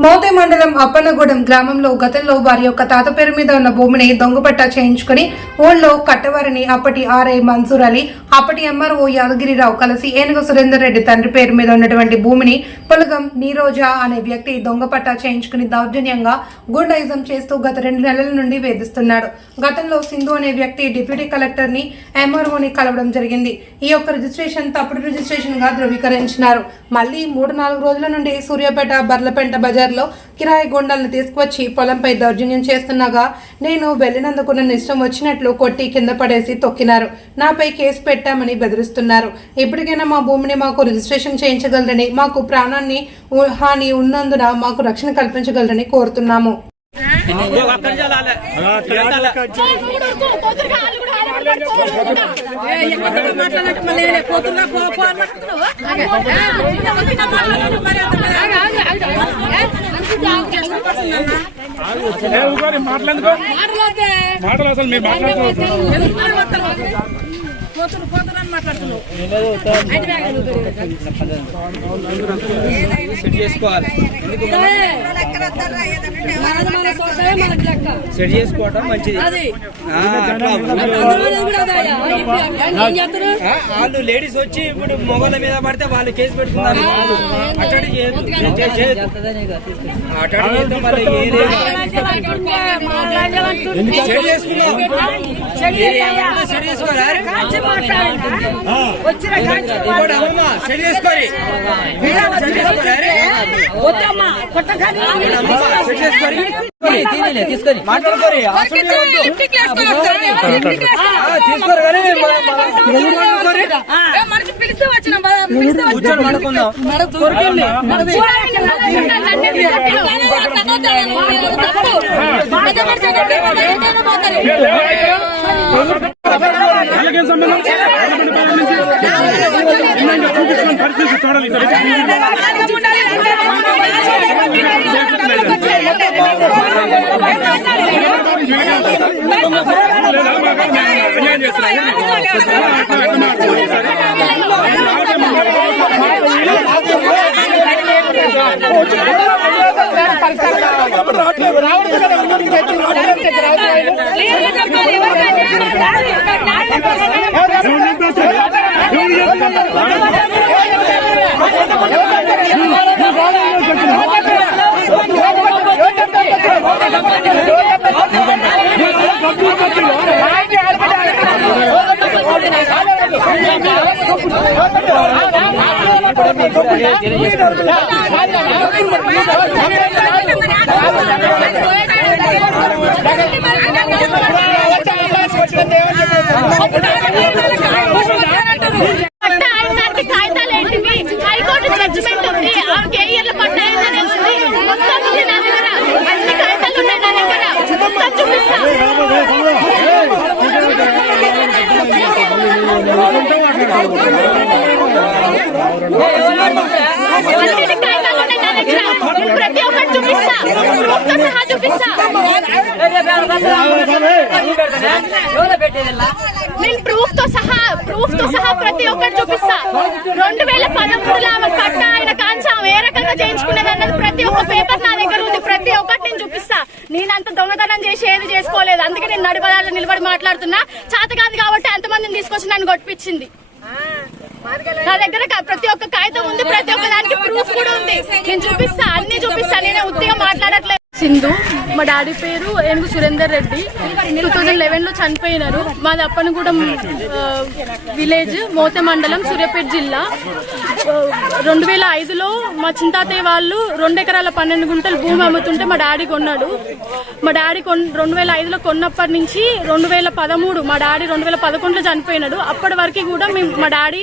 మోతే మండలం అప్పన్నగూడెం గ్రామంలో గతంలో వారి యొక్క తాత పేరు మీద ఉన్న భూమిని దొంగపట్ట చేయించుకుని ఊళ్ళో కట్టవారని అప్పటి ఆర్ఐ మన్సూర్ అలీ అప్పటి ఎంఆర్ఓ యాదగిరిరావు కలిసి ఏనుగ సురేందర్ రెడ్డి తండ్రి పేరు మీద ఉన్నటువంటి భూమిని పులగం నీరోజా అనే వ్యక్తి దొంగపట్ట చేయించుకుని దౌర్జన్యంగా గుండాయిజం చేస్తూ గత రెండు నెలల నుండి వేధిస్తున్నాడు. గతంలో సింధు అనే వ్యక్తి డిప్యూటీ కలెక్టర్ని ఎంఆర్ఓని కలవడం జరిగింది. ఈ యొక్క రిజిస్ట్రేషన్ తప్పుడు రిజిస్ట్రేషన్గా ధృవీకరించినారు. మళ్ళీ మూడు నాలుగు రోజుల నుండి సూర్యాపేట బర్లపెంట బజార్లో కిరాయి గుండాలను తీసుకువచ్చి పొలంపై దౌర్జన్యం చేస్తున్నాగా నేను వెళ్ళినందుకు నన్ను ఇష్టం వచ్చినట్లు కొట్టి కింద పడేసి తొక్కినారు. నాపై కేసు పెట్టి పెట్టామని బెదిరిస్తున్నారు ఇప్పటికైనా మా భూమిని మాకు రిజిస్ట్రేషన్ చేయించగలరని మాకు ప్రాణాన్ని హాని ఉన్నందున మాకు రక్షణ కల్పించగలరని కోరుతున్నాము మాట్లాడుకో మాటలు అసలు మీరు మాట్లాడుకోవచ్చు సెట్ చేసుకోవాలి. సెట్ చేసుకోవటం మంచిది. ఆ, అట్లా ఆ, వాళ్ళు లేడీస్ వచ్చి ఇప్పుడు మొగల మీద పడితే వాళ్ళు కేసు పెట్టుకున్నారు. అట్టడి తీసుకొని మాట్లాడుకోరి తీసుకోరు కానీ మన- మన- ఎందుకు మాట్లాడుకోరి? కూర్చొని మాట్లాడుకుందాం వాళ్ళకేం సంబంధం వాళ్ళకంటే బాగా నుంచి ఉన్నాక చూపించిన పరిస్థితి చూడాలి ఇక్కడ. లేదా మాకు అన్యాయం చేస్తున్నారు. ఎవరు చెప్పేస్తారు? ఎవరు చెప్తారు? పట్ట ఆయనకి కాగితాలు ఏంటివి హైకోర్టు జడ్జిమెంట్ ఉంది ఆమెకి ఏ ఇయర్ల పట్ట అయిందని తెలిసింది మొత్తం ఉంది నా దగ్గర అన్ని కాగితాలు ఉన్నాయి నా దగ్గర మొత్తం చూపిస్తా అన్నిటి కాగితాలు ఉన్నాయి నా దగ్గర ప్రతి ఒక్కటి చూపిస్తా ప్రూఫ్తో సహా చూపిస్తా నేను ప్రూఫ్తో సహా ప్రూఫ్తో సహా ప్రతి ఒక్కటి చూపిస్తా. రెండు వేల పదమూడులో ఆమె కట్ట ఆయన కాంచా ఏ రకంగా చేయించుకునేది అన్నది ప్రతి ఒక్క పేపర్ నా దగ్గర ఉంది. ప్రతి ఒక్కటి నేను చూపిస్తా. నేను అంత దొంగతనం చేసి ఏది చేసుకోలేదు. అందుకే నేను నడిపదాలు నిలబడి మాట్లాడుతున్నా. చేత కాబట్టి అంతమందిని తీసుకొచ్చి నన్ను కొట్టిపించింది. నా దగ్గర ప్రతి ఒక్క కాగితం ఉంది. ప్రతి ఒక్క దానికి ప్రూఫ్ కూడా ఉంది. నేను చూపిస్తా. అన్ని చూపిస్తా. నేను ఉత్తిగా మాట్లాడట్లేదు. సింధు మా డాడీ పేరు ఏనుగు సురేందర్ రెడ్డి. టూ థౌజండ్ లెవెన్లో చనిపోయినారు. మాది అప్పనగూడెం ఆ, విలేజ్ మోత మండలం సూర్యాపేట జిల్లా. రెండు వేల ఐదులో మా చింతాతయ్య వాళ్ళు రెండు ఎకరాల పన్నెండు గుంటలు భూమి అమ్ముతుంటే మా డాడీ కొన్నాడు. మా డాడీ కొన్ రెండు వేల ఐదులో కొన్నప్పటి నుంచి రెండు వేల పదమూడు మా డాడీ రెండు వేల పదకొండులో చనిపోయినాడు. అప్పటి వరకు కూడా మేము మా డాడీ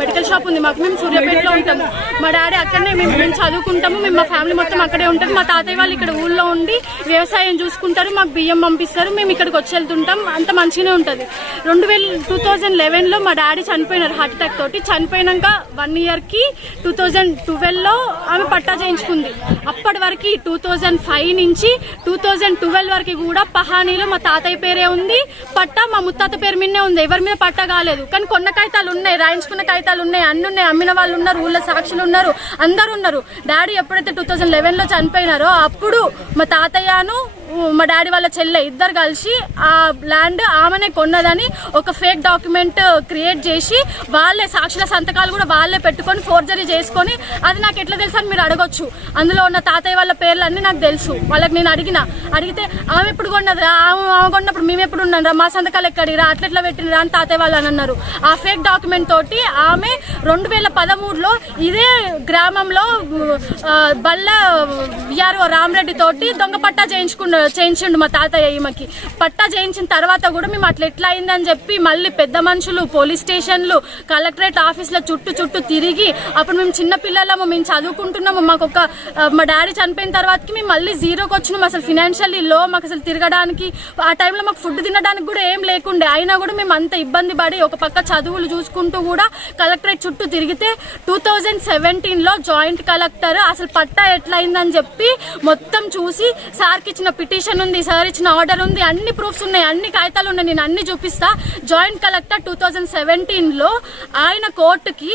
మెడికల్ షాప్ ఉంది మాకు. మేము సూర్యాపేటలో ఉంటాము మా డాడీ అక్కడనే మేము మేము చదువుకుంటాము. మేము మా ఫ్యామిలీ మొత్తం అక్కడే ఉంటుంది మా తాతయ్య వాళ్ళు ఇక్కడ ఊళ్ళో ఉండి వ్యవసాయం చూసుకుంటారు. మాకు బియ్యం పంపిస్తారు. మేము ఇక్కడికి వచ్చి వెళ్తుంటాం. అంత మంచిగానే ఉంటుంది. రెండు వేల టూ థౌజండ్ లెవెన్లో మా డాడీ చనిపోయినారు. హార్ట్ అటాక్ తోటి. చనిపోయినాక వన్ ఇయర్ దగ్గరికి టూ థౌజండ్ ట్వెల్వ్లో ఆమె పట్టా చేయించుకుంది. అప్పటి వరకు టూ థౌజండ్ ఫైవ్ నుంచి టూ థౌజండ్ ట్వెల్వ్ వరకు కూడా పహానీలో మా తాతయ్య పేరే ఉంది పట్టా మా ముత్తాత పేరు మీదనే ఉంది. ఎవరి మీద పట్టా కాలేదు. కానీ కొన్న కాగితాలు ఉన్నాయి రాయించుకున్న కాగితాలు ఉన్నాయి అన్ని ఉన్నాయి అమ్మిన వాళ్ళు ఉన్నారు ఊళ్ళో సాక్షులు ఉన్నారు అందరు ఉన్నారు. డాడీ ఎప్పుడైతే టూ థౌజండ్ లెవెన్లో చనిపోయినారో అప్పుడు మా తాతయ్యను మా డాడీ వాళ్ళ చెల్లె ఇద్దరు కలిసి ఆ ల్యాండ్ ఆమెనే కొన్నదని ఒక ఫేక్ డాక్యుమెంట్ క్రియేట్ చేసి వాళ్ళే సాక్షుల సంతకాలు కూడా వాళ్ళే పట్టుకొని ఫోర్జరీ చేసుకొని అది నాకు ఎట్లా తెలుసు అని మీరు అడగొచ్చు. అందులో ఉన్న తాతయ్య వాళ్ళ పేర్లు అన్ని నాకు తెలుసు. వాళ్ళకి నేను అడిగిన. అడిగితే ఆమె ఎప్పుడు కొన్నదిరా? ఆమె ఆమె కొన్నప్పుడు మేము ఎప్పుడు ఉన్నాం మా సంతకాలు ఎక్కడిరా? అట్లా ఎట్లా పెట్టినరా అని తాతయ్య వాళ్ళు అని అన్నారు. ఆ ఫేక్ డాక్యుమెంట్ తోటి ఆమె రెండు వేల పదమూడులో ఇదే గ్రామంలో బళ్ళ బల్ల విఆర్ఓ రామరెడ్డి తోటి దొంగ పట్టా చేయించుకున్న చేయించిండు మా తాతయ్య ఈమెకి. పట్టా చేయించిన తర్వాత కూడా మేము అట్లా ఎట్లా అయిందని చెప్పి మళ్ళీ పెద్ద మనుషులు పోలీస్ స్టేషన్లు కలెక్టరేట్ ఆఫీసుల చుట్టూ చుట్టూ తిరిగి అప్పుడు మేము చిన్న పిల్లలము మేము చదువుకుంటున్నాము. మాకు ఒక మా డాడీ చనిపోయిన తర్వాతకి మేము మళ్ళీ జీరోకి వచ్చినాము అసలు ఫినాన్షియల్లీ లో మాకు అసలు తిరగడానికి ఆ టైంలో మాకు ఫుడ్ తినడానికి కూడా ఏం లేకుండే. అయినా కూడా మేము అంత ఇబ్బంది పడి ఒక పక్క చదువులు చూసుకుంటూ కూడా కలెక్టరేట్ చుట్టూ తిరిగితే టూ థౌజండ్ సెవెంటీన్లో జాయింట్ కలెక్టర్ అసలు పట్టా ఎట్లయిందని చెప్పి మొత్తం చూసి సార్కి ఇచ్చిన పిటిషన్ ఉంది సార్ ఇచ్చిన ఆర్డర్ ఉంది అన్ని ప్రూఫ్స్ ఉన్నాయి అన్ని కాగితాలు ఉన్నాయి నేను అన్ని చూపిస్తా. జాయింట్ కలెక్టర్ టూ థౌజండ్ సెవెంటీన్లో ఆయన కోర్టుకి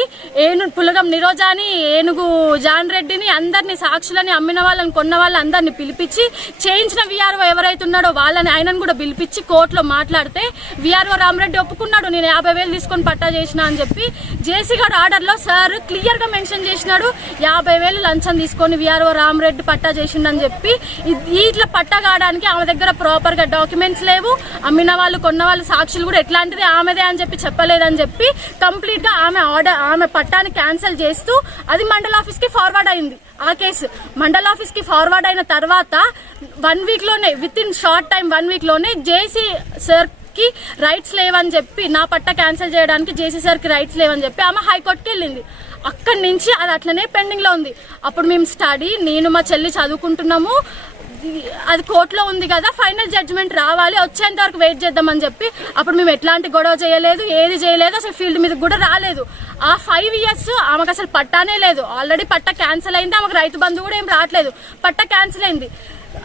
ఏను పులగం నిరోజాని ఏనుగు జాన్ రెడ్డిని అందరిని సాక్షులని అమ్మిన వాళ్ళని కొన్న వాళ్ళని అందరినీ పిలిపించి చేయించిన విఆర్ఓ ఎవరైతే ఉన్నాడో వాళ్ళని ఆయనను కూడా పిలిపించి కోర్టులో మాట్లాడితే విఆర్ఓ రామరెడ్డి ఒప్పుకున్నాడు నేను యాభై వేలు తీసుకొని పట్టా చేసిన అని చెప్పి జేసీ గారు ఆర్డర్లో సార్ క్లియర్గా మెన్షన్ చేసినాడు యాభై వేలు లంచం తీసుకొని విఆర్ఓ రామరెడ్డి పట్టా చేసిండని చెప్పి ఇట్లా పట్టా కావడానికి ఆమె దగ్గర ప్రాపర్గా డాక్యుమెంట్స్ లేవు అమ్మిన వాళ్ళు కొన్న వాళ్ళు సాక్షులు కూడా ఎట్లాంటిది ఆమెదే అని చెప్పి చెప్పలేదని చెప్పి కంప్లీట్గా ఆమె ఆర్డర్ ఆమె పట్టాని క్యాన్సిల్ చేస్తూ అది మండల ఆఫీస్కి ఫార్వర్డ్ అయింది. ఆ కేసు మండల ఆఫీస్కి ఫార్వర్డ్ అయిన తర్వాత one వీక్లోనే with in short time one వీక్లోనే JC సార్కి రైట్స్ లేవని చెప్పి నా పట్ట క్యాన్సిల్ చేయడానికి జేసీ సార్కి రైట్స్ లేవని చెప్పి ఆమె హైకోర్టుకి వెళ్ళింది. అక్కడి నుంచి అది అట్లనే పెండింగ్లో ఉంది. అప్పుడు మేము స్టడీ నేను మా చెల్లి చదువుకుంటున్నాము. అది కోర్టులో ఉంది కదా ఫైనల్ జడ్జ్మెంట్ రావాలి వచ్చేంత వరకు వెయిట్ చేద్దామని చెప్పి అప్పుడు మేము ఎట్లాంటి గొడవ చేయలేదు ఏది చేయలేదు అసలు ఫీల్డ్ మీద కూడా రాలేదు. ఆ ఫైవ్ ఇయర్స్ ఆమెకు అసలు పట్టానే లేదు. ఆల్రెడీ పట్ట క్యాన్సిల్ అయింది ఆమెకు రైతు బంధు కూడా ఏం రావట్లేదు. పట్ట క్యాన్సిల్ అయింది.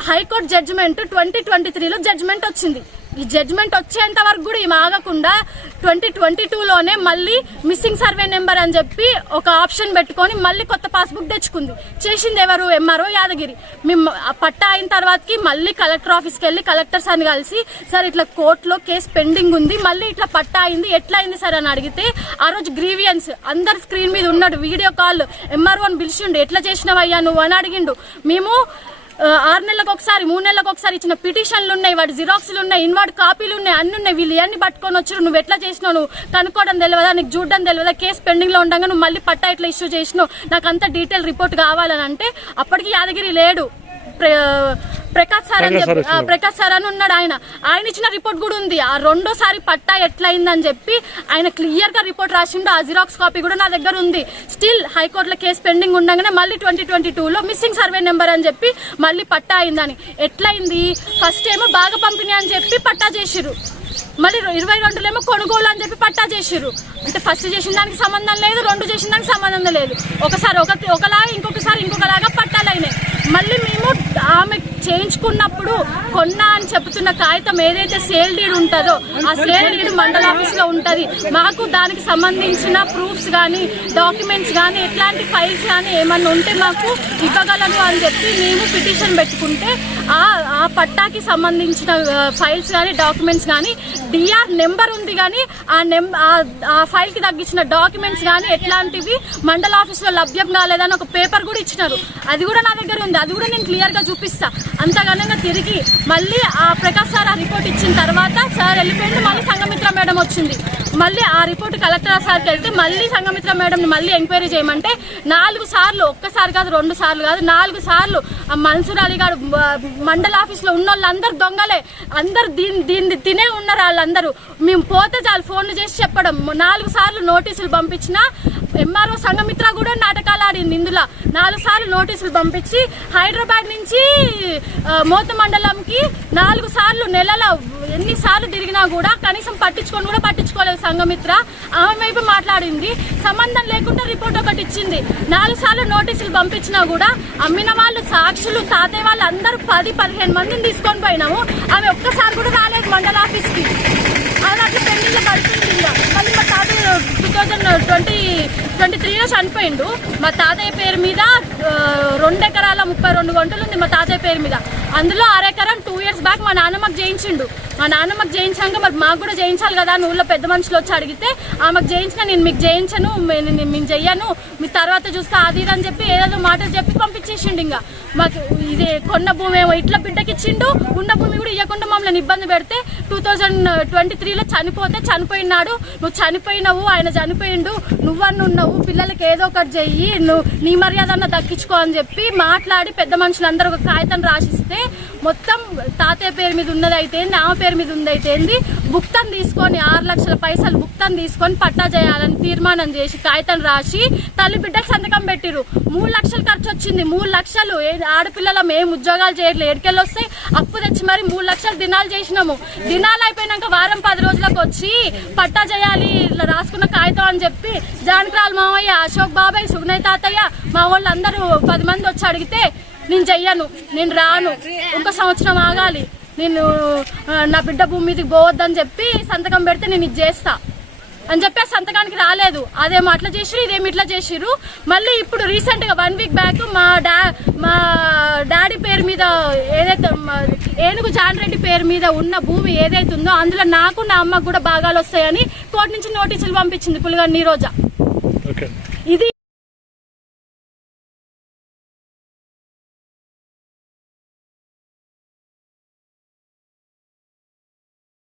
High court judgement twenty twenty త్రీలో జడ్జిమెంట్ వచ్చింది. ఈ జడ్జ్మెంట్ వచ్చేంత వరకు కూడా ఈమె ఆగకుండా ట్వంటీ ట్వంటీ టూలోనే మళ్ళీ మిస్సింగ్ సర్వే నెంబర్ అని చెప్పి ఒక ఆప్షన్ పెట్టుకొని మళ్ళీ కొత్త పాస్బుక్ తెచ్చుకుంది. చేసింది ఎవరు? ఎంఆర్ఓ యాదగిరి. మేము పట్టా అయిన తర్వాతకి మళ్ళీ కలెక్టర్ ఆఫీస్కి వెళ్ళి కలెక్టర్ సార్ని కలిసి సార్ ఇట్లా కోర్టులో కేసు పెండింగ్ ఉంది. మళ్ళీ ఇట్లా పట్టా అయింది. ఎట్లా అయింది సార్? అని అడిగితే ఆ రోజు గ్రీవియన్స్ అందరు స్క్రీన్ మీద ఉన్నాడు. వీడియో కాల్ ఎంఆర్ఓని పిలిచిండు. ఎట్లా చేసినవయ్యా నువ్వు? అని అడిగిండు. మేము ఆరు నెలలకు ఒకసారి మూడు నెలలకు ఒకసారి ఇచ్చిన పిటిషన్లు ఉన్నాయి వాటి జిరాక్స్లు ఉన్నాయి ఇన్వార్డ్ కాపీలు ఉన్నాయి అన్ని ఉన్నాయి. వీళ్ళు ఇవన్నీ పట్టుకొని వచ్చారు. నువ్వు ఎట్లా చేసినావు? నువ్వు కనుక్కోవడం తెలియదా నీకు చూడడం తెలియదా కేసు పెండింగ్లో ఉండగా నువ్వు మళ్ళీ పట్టా ఎట్లా ఇష్యూ చేసినావు? నాకు అంత డీటెయిల్ రిపోర్ట్ కావాలని అంటే అప్పటికి యాదగిరి లేడు. ప్రకాష్ సార్ అని చెప్పి ఆ, ప్రకాష్ సార్ అని ఉన్నాడు ఆయన. ఆయన ఇచ్చిన రిపోర్ట్ కూడా ఉంది. ఆ రెండోసారి పట్టా ఎట్లయిందని చెప్పి ఆయన క్లియర్గా రిపోర్ట్ రాసిండు. ఆ జిరాక్స్ కాపీ కూడా నా దగ్గర ఉంది. స్టిల్ హైకోర్టులో కేసు పెండింగ్ ఉండగానే మళ్ళీ ట్వంటీ ట్వంటీ లో మిస్సింగ్ సర్వే నెంబర్ అని చెప్పి మళ్ళీ పట్టా అయిందని. ఎట్లయింది? ఫస్ట్ ఏమో బాగా పంపిణీ అని చెప్పి పట్టా చేసిర్రు. మళ్ళీ ఇరవై రెండులేమో కొనుగోలు అని చెప్పి పట్టా చేసిర్రు. అంటే ఫస్ట్ చేసిన దానికి సంబంధం లేదు రెండు చేసిన దానికి సంబంధం లేదు. ఒకసారి ఒకటి ఒకలాగా ఇంకొకసారి ఇంకొకలాగా పట్టాలు అయినాయి. మళ్ళీ మేము ఆమె చేయించుకున్నప్పుడు కొన్నా అని చెప్తున్న కాగితం ఏదైతే సేల్ డీడ్ ఉంటుందో ఆ సేల్ డీడ్ మండల ఆఫీస్లో ఉంటుంది. మాకు దానికి సంబంధించిన ప్రూఫ్స్ కానీ డాక్యుమెంట్స్ కానీ ఎట్లాంటి ఫైల్స్ కానీ ఏమన్నా ఉంటే మాకు ఇవ్వగలను అని చెప్పి మేము పిటిషన్ పెట్టుకుంటే ఆ పట్టాకి సంబంధించిన ఫైల్స్ కానీ డాక్యుమెంట్స్ కానీ డిఆర్ నెంబర్ ఉంది కానీ ఆ నెం ఆ ఫైల్కి తగ్గించిన డాక్యుమెంట్స్ కానీ ఎట్లాంటివి మండల ఆఫీస్లో లభ్యం కాలేదని ఒక పేపర్ కూడా ఇచ్చినారు. అది కూడా నా దగ్గర ఉంది. అది కూడా నేను క్లియర్గా చూపిస్తా. అంతగానంగా తిరిగి మళ్ళీ ఆ ప్రకాష్ సార్ ఆ రిపోర్ట్ ఇచ్చిన తర్వాత సార్ వెళ్ళిపోయింది. మళ్ళీ సంఘమిత్ర మేడం వచ్చింది. మళ్ళీ ఆ రిపోర్ట్ కలెక్టర్ సార్కి వెళ్తే మళ్ళీ సంఘమిత్ర మేడంని మళ్ళీ ఎంక్వైరీ చేయమంటే నాలుగు సార్లు ఒక్కసారి కాదు రెండు సార్లు కాదు నాలుగు సార్లు ఆ మన్సూర్ అలీ గారు మండల ఆఫీస్లో ఉన్న వాళ్ళందరూ దొంగలే. అందరు దీన్ని దీన్ని తినే ఉన్నారు వాళ్ళందరూ. మేము పోతే చాలు ఫోన్లు చేసి చెప్పడం. నాలుగు సార్లు నోటీసులు పంపించినా ఎంఆర్ఓ సంఘమిత్ర కూడా నాటకాలు ఆడింది ఇందులో నాలుగు సార్లు నోటీసులు పంపించి హైదరాబాద్ నుంచి మోత మండలంకి నాలుగు సార్లు నెలలో ఎన్నిసార్లు తిరిగినా కూడా కనీసం పట్టించుకొని కూడా పట్టించుకోలేదు సంఘమిత్ర. ఆమె వైపు మాట్లాడింది. సంబంధం లేకుండా రిపోర్ట్ ఒకటి ఇచ్చింది. నాలుగు సార్లు నోటీసులు పంపించినా కూడా అమ్మిన వాళ్ళు సాక్షులు తాతయ్య వాళ్ళు అందరూ పది పదిహేను మందిని తీసుకొని పోయినాము. ఆమె ఒక్కసారి కూడా రాలేదు మండల ఆఫీస్కి. అది అట్లా పెళ్ళిలో పడుతుంది మళ్ళీ మా తాత టూ థౌజండ్ ట్వంటీ ట్వంటీ త్రీలో చనిపోయిండు. మా తాతయ్య పేరు మీద రెండు ఎకరాల ముప్పై రెండు గంటలు ఉంది మా తాతయ్య పేరు మీద. అందులో అరెకరం టూ ఇయర్స్ బ్యాక్ మా నాన్నమ్మకి చేయించిండు. మా నాన్నమ్మకి చేయించాక మరి మాకు కూడా చేయించాలి కదా అని ఊళ్ళో పెద్ద మనుషులు వచ్చి అడిగితే ఆమెకు చేయించిన నేను మీకు చేయించను నేను మేము చెయ్యను మీ తర్వాత చూస్తే అది ఇది అని చెప్పి ఏదేదో మాటలు చెప్పి పంపించేసిండు ఇంకా. మాకు ఇది కొన్న భూమి ఏమో ఇట్లా బిడ్డకి ఇచ్చిండు ఉన్న భూమి కూడా ఇవ్వకుండా మమ్మల్ని ఇబ్బంది పెడితే టూ థౌజండ్ ట్వంటీ త్రీలో చనిపోతే చనిపోయినాడు. నువ్వు చనిపోయినావు ఆయన చనిపోయిండు. నువ్వు నువ్వన్న ఉన్నావు పిల్లలకి ఏదో ఒకటి చెయ్యి నువ్వు నీ మర్యాద దక్కించుకో అని చెప్పి మాట్లాడి పెద్ద మనుషులందరూ ఒక కాగితం రాసిస్తే మొత్తం తాతయ్య పేరు మీద ఉన్నది అయితే ఆమె పేరు మీద ఉంది అయితే బుక్తం తీసుకొని ఆరు లక్షల పైసలు బుక్తం తీసుకొని పట్టా చేయాలని తీర్మానం చేసి కాగితం రాసి తల్లి బిడ్డకు సంతకం పెట్టిరు మూడు లక్షలు ఖర్చు వచ్చింది. మూడు లక్షలు ఆడపిల్లల మేము ఉద్యోగాలు చేయట్లేదు. ఎడికెళ్ళి వస్తే అప్పు తెచ్చి మరి మూడు లక్షలు దినాలు చేసినాము. దినాలు అయిపోయినాక వారం పది రోజులకు వచ్చి పట్టా చేయాలి ఇట్లా రాసుకున్న కాగితం అని చెప్పి జానకరాలు మామయ్య అశోక్ బాబాయ్ సుగ్నయ్ తాతయ్య మా వాళ్ళు అందరూ పది మంది వచ్చి అడిగితే నేను చెయ్యను. నేను రాను. ఇంకో సంవత్సరం ఆగాలి. నేను నా బిడ్డ భూమి మీదకి పోవద్దని చెప్పి సంతకం పెడితే నేను ఇది చేస్తా. అని చెప్పి సంతకానికి రాలేదు. అదేమో అట్లా చేసిరు ఇదేమి ఇట్లా చేసిరు మళ్ళీ ఇప్పుడు రీసెంట్గా వన్ వీక్ బ్యాక్ మా డా మా డాడీ పేరు మీద ఏదైతే ఏనుగు జాన్రెడ్డి పేరు మీద ఉన్న భూమి ఏదైతే ఉందో అందులో నాకు నా అమ్మకు కూడా భాగాలు వస్తాయని కోర్టు నుంచి నోటీసులు పంపించింది పులిగా నీరోజా ఓకే